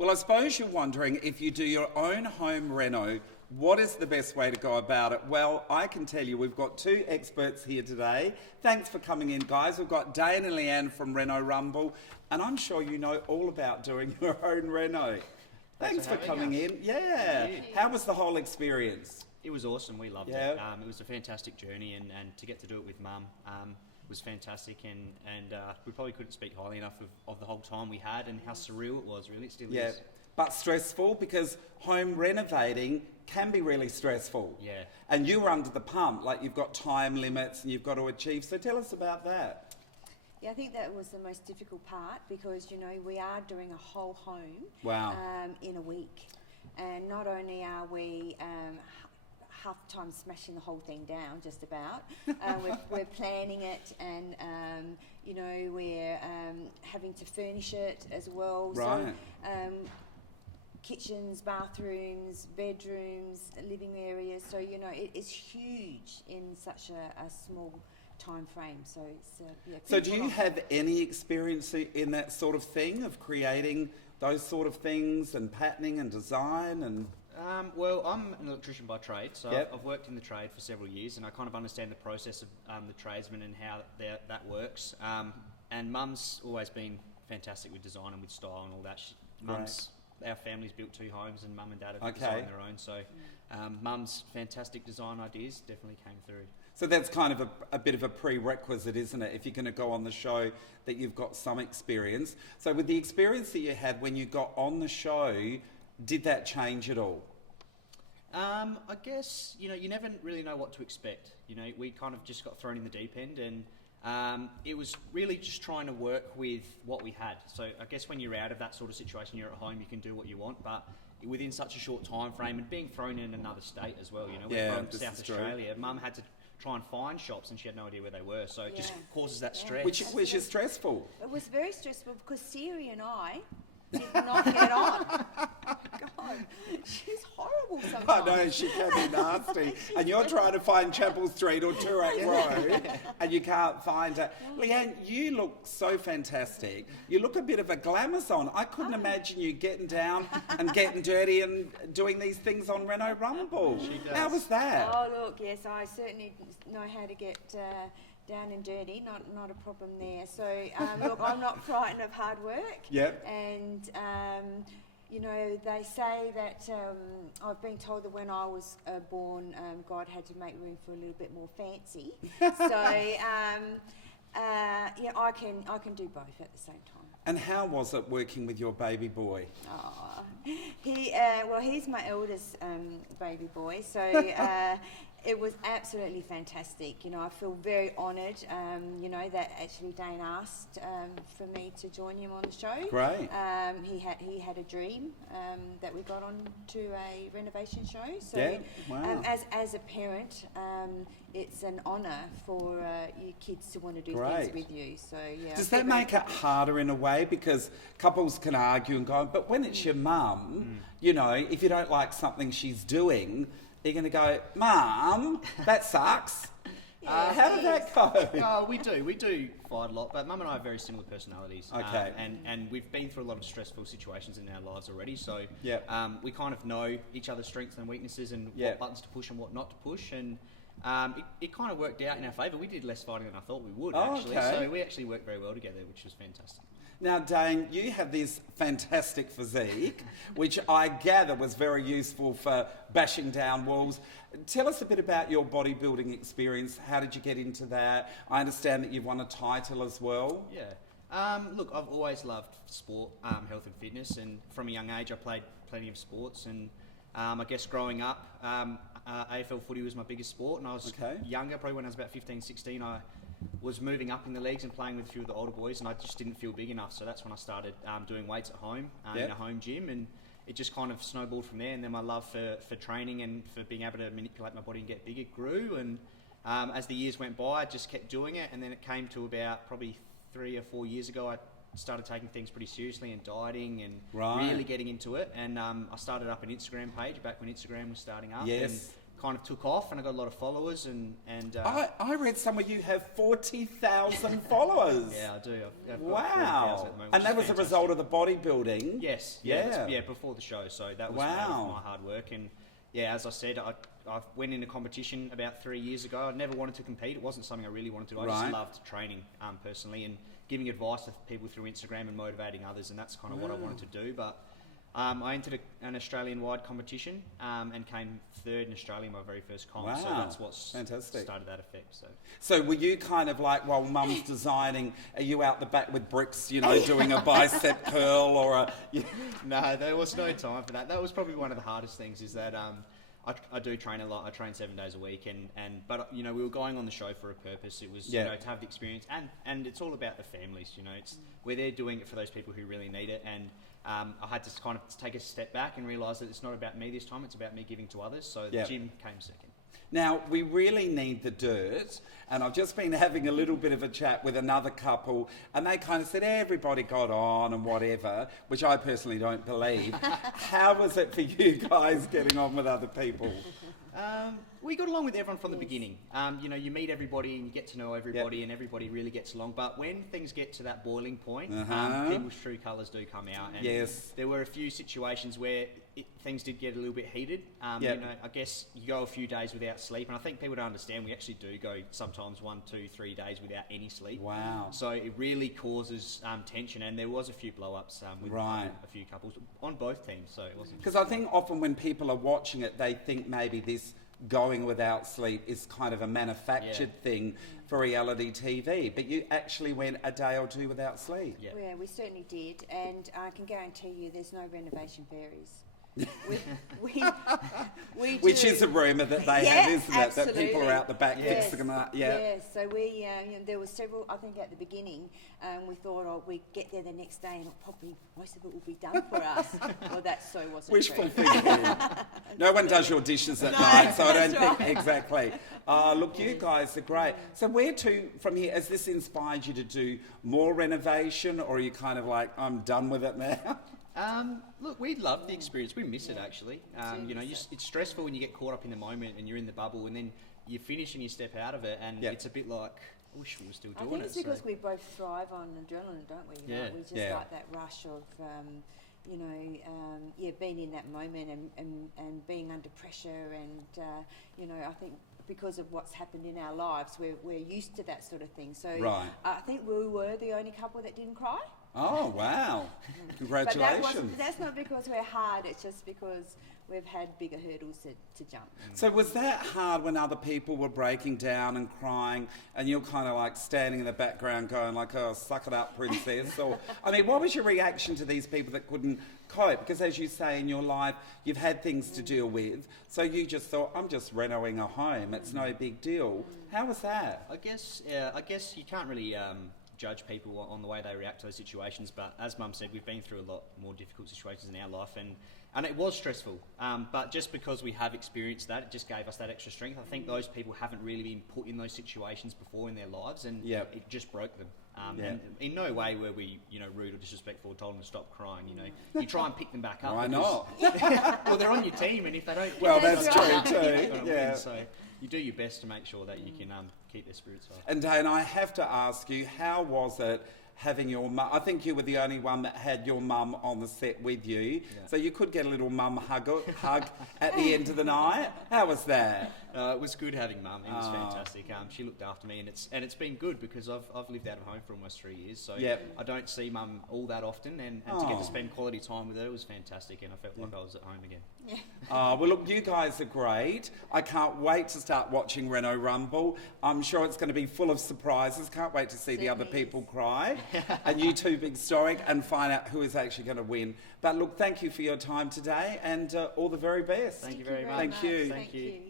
Well, I suppose you're wondering, if you do your own home reno, what is the best way to go about it? Well, I can tell you, we've got two experts here today. Thanks for coming in, guys. We've got Dane and Leanne from Reno Rumble, and I'm sure you know all about doing your own reno. Thanks for coming in. Yeah. How was the whole experience? It was awesome. We loved it. It was a fantastic journey, and to get to do it with Mum was fantastic. And we probably couldn't speak highly enough of the whole time we had and how surreal it was. Really, it still is. But stressful, because home renovating can be really stressful. Yeah. And you were under the pump, like you've got time limits and you've got to achieve. So tell us about that. Yeah, I think that was the most difficult part because, you know, we are doing a whole home in a week. And not only are we half the time smashing the whole thing down, just about, we're planning it and, you know, we're having to furnish it as well. Right. So, kitchens, bathrooms, bedrooms, living areas. So, you know, it's huge in such a small time frame. So it's So do you have any experience in that sort of thing, of creating those sort of things and patterning and design and? Well, I'm an electrician by trade, so Yep. I've worked in the trade for several years, and I kind of understand the process of the tradesman and how that works. And Mum's always been fantastic with design and with style and all that. Our family's built two homes, and Mum and Dad have designed their own. So Mum's fantastic design ideas definitely came through. So that's kind of a bit of a prerequisite, isn't it? If you're going to go on the show, that you've got some experience. So with the experience that you had when you got on the show, did that change at all? I guess, you know, you never really know what to expect. You know, we kind of just got thrown in the deep end, and it was really just trying to work with what we had. So I guess when you're out of that sort of situation, you're at home, you can do what you want, but within such a short time frame and being thrown in another state as well, you know, we're from South Australia. Mum had to try and find shops and she had no idea where they were, so it just causes that stress. Which is stressful. It was very stressful because Siri and I did not get on. God, she's horrible sometimes. I know, she can be nasty. And you're trying to find Chapel Street or Toorak Road and you can't find it. Leanne, you look so fantastic. You look a bit of a glamazon. I couldn't imagine you getting down and getting dirty and doing these things on Reno Rumble. She does. How was that? Oh, look, yes, I certainly know how to get down and dirty, not a problem there. So, look, I'm not frightened of hard work. Yep. And, you know, they say that, I've been told that when I was born, God had to make room for a little bit more fancy. So, yeah, I can do both at the same time. And how was it working with your baby boy? Oh, he's my eldest baby boy, so it was absolutely fantastic. You know, I feel very honoured, you know, that actually Dane asked for me to join him on the show. Great. He had a dream that we got on to a renovation show. So as a parent, it's an honour for your kids to want to do things with you. So yeah. Does that make it harder in a way? Because couples can argue and go, but when it's your mum, you know, if you don't like something she's doing, you're going to go, Mum, that sucks. How did that go? We do fight a lot, but Mum and I have very similar personalities. Okay. And we've been through a lot of stressful situations in our lives already, so we kind of know each other's strengths and weaknesses and what buttons to push and what not to push, and it kind of worked out in our favour. We did less fighting than I thought we would, actually. Okay. So we actually worked very well together, which was fantastic. Now, Dane, you have this fantastic physique, which I gather was very useful for bashing down walls. Tell us a bit about your bodybuilding experience. How did you get into that? I understand that you've won a title as well. Yeah. Look, I've always loved sport, health and fitness, and from a young age I played plenty of sports, and I guess growing up, AFL footy was my biggest sport, and I was younger, probably when I was about 15, 16, I was moving up in the leagues and playing with a few of the older boys, and I just didn't feel big enough, so that's when I started doing weights at home in a home gym, and it just kind of snowballed from there. And then my love for training and for being able to manipulate my body and get bigger grew, and as the years went by I just kept doing it, and then it came to about probably 3 or 4 years ago I started taking things pretty seriously and dieting and really getting into it, and I started up an Instagram page back when Instagram was starting up, and kind of took off, and I got a lot of followers. And I read somewhere you have 40,000 followers. Yeah, I do. I've got 40,000 wow! at the moment, And that was fantastic. a result of the bodybuilding. Yes. Before the show. So that was my hard work. And yeah, as I said, I went into competition about 3 years ago. I never wanted to compete. It wasn't something I really wanted to do. I just loved training personally and giving advice to people through Instagram and motivating others, and that's kind of what I wanted to do. But I entered an Australian-wide competition and came third in Australia in my very first comp. So that's what started that effect. So were you kind of like, while Mum's designing, are you out the back with bricks, you know, doing a bicep curl or a... No, there was no time for that. That was probably one of the hardest things, is that I do train a lot. I train 7 days a week, but you know, we were going on the show for a purpose. It was you know, to have the experience, and it's all about the families. You know, we're there doing it for those people who really need it, and I had to kind of take a step back and realise that it's not about me this time. It's about me giving to others. So the gym came second. Now, we really need the dirt, and I've just been having a little bit of a chat with another couple, and they kind of said everybody got on and whatever, which I personally don't believe. How was it for you guys getting on with other people? We got along with everyone from the beginning. You know, you meet everybody and you get to know everybody, and everybody really gets along. But when things get to that boiling point, people's true colours do come out. And there were a few situations where things did get a little bit heated. You know, I guess you go a few days without sleep, and I think people don't understand we actually do go sometimes 1, 2, 3 days without any sleep. Wow! So it really causes tension, and there was a few blow-ups with a few couples on both teams. So it wasn't, because I think often when people are watching it, they think maybe this going without sleep is kind of a manufactured thing for reality TV, but you actually went a day or two without sleep. Yeah, we certainly did, and I can guarantee you there's no renovation fairies. we Which is a rumour that they have, isn't it? That people are out the back yes. fixing them up. Yes, so we, you know, there were several, I think at the beginning, we thought, we'd get there the next day and probably most of it will be done for us. Well, that so wasn't wishful true. thinking. No one does your dishes at night, so I don't think exactly. Look, you guys are great. So where to from here? Has this inspired you to do more renovation, or are you kind of like, I'm done with it now? Look, we love the experience. We miss it, actually. You know, it's stressful when you get caught up in the moment and you're in the bubble, and then you finish and you step out of it, and it's a bit like, I wish we were still doing it. I think it's because we both thrive on adrenaline, don't we? You know, we just like that rush of, you know, being in that moment and being under pressure, and you know, I think because of what's happened in our lives, we're used to that sort of thing. So I think we were the only couple that didn't cry. Oh, wow. Congratulations. But that's not because we're hard, it's just because we've had bigger hurdles to jump. So was that hard when other people were breaking down and crying, and you're kind of like standing in the background going like, oh, suck it up, princess? Or, I mean, what was your reaction to these people that couldn't cope? Because as you say, in your life, you've had things to deal with, so you just thought, I'm just renoing a home, it's no big deal. How was that? I guess you can't really judge people on the way they react to those situations, but as Mum said, we've been through a lot more difficult situations in our life, and it was stressful, but just because we have experienced that, it just gave us that extra strength. I think those people haven't really been put in those situations before in their lives, and it just broke them. And in no way were we, you know, rude or disrespectful or told them to stop crying. You know, you try and pick them back up. Why not? Well, they're on your team, and if they don't, well, that's true too. Win, so you do your best to make sure that you can keep their spirits high. And Dane, I have to ask you, how was it having your mum? I think you were the only one that had your mum on the set with you, so you could get a little mum hug at the end of the night. How was that? It was good having Mum. It was fantastic. She looked after me, and it's been good because I've lived out of home for almost 3 years, so I don't see Mum all that often, and to get to spend quality time with her was fantastic, and I felt like I was at home again. Well, look, you guys are great. I can't wait to start watching Reno Rumble. I'm sure it's going to be full of surprises. Can't wait to see the other people cry, and you two big story, and find out who is actually going to win. But look, thank you for your time today, and all the very best. Thank you very much. Thank you. Thank you.